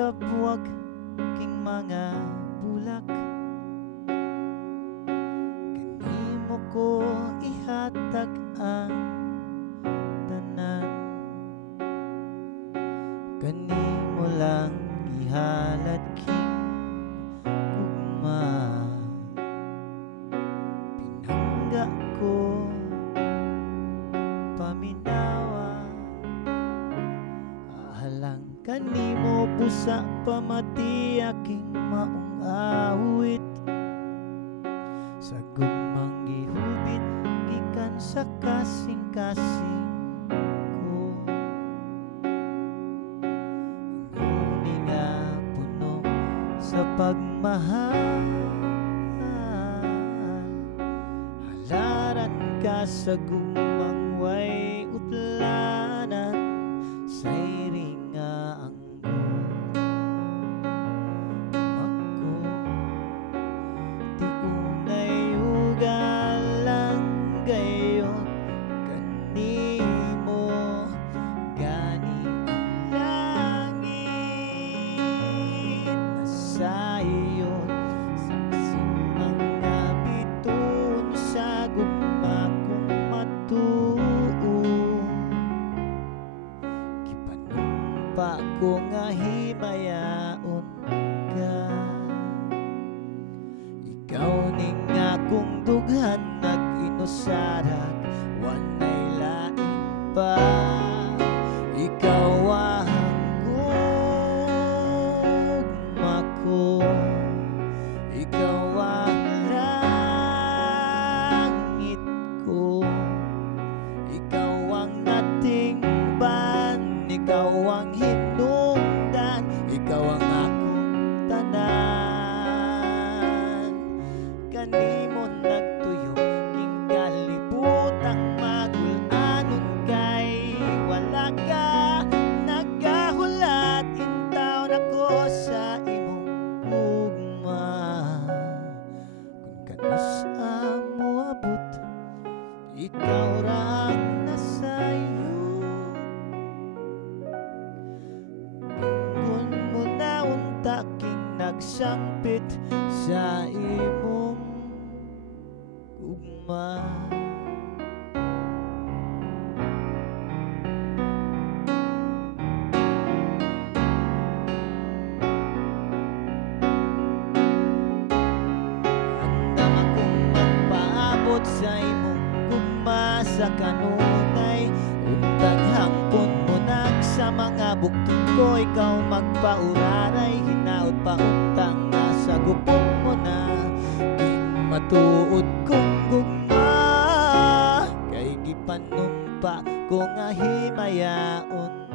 sa buwag king mga bulak. Kanimo ko ihatag ang tanan, kanimo lang ihalad king gugma. Pinangga ko paminawa, ahalang kanimo busa pamati aking maong awit. Sa gugmang gihubit gikan sa kasing-kasing ko, ngunit nga puno sa pagmahal. Halaran ka sa gugmang way utlanan, sayri nga ang gugmako. Di unay ugalang gayon kanimo, gani ang langit nasayon. Saksing mga bituon sa gugma kong matuo, gipanumpa ko nga himayaon ka. Ikaw ning akong dughan nag-inusarat, wanay lain pa. Ikaw ang gugma ko, ikaw ang langit ko, ikaw ang natingban, ikaw ang hinungdan, ikaw ang akong tanan. Kanimo nagtuyo king kalibutang magul-anon kay wala ka nagahulat. Intaw na ko sa imong gugma, kung kanus mo abot ikaw rang nasayo. Bingon mo na unta king nagsampit sa imong gugma. Andam akong magpaabot sa imong gugma sa kanunay, untag hangpon mo sa mga buktong ko, ikaw magpauraray. Hinaot pa untang nasa gupon mo na king matuod kong gugma, kay gipanumpa ko nga himayaon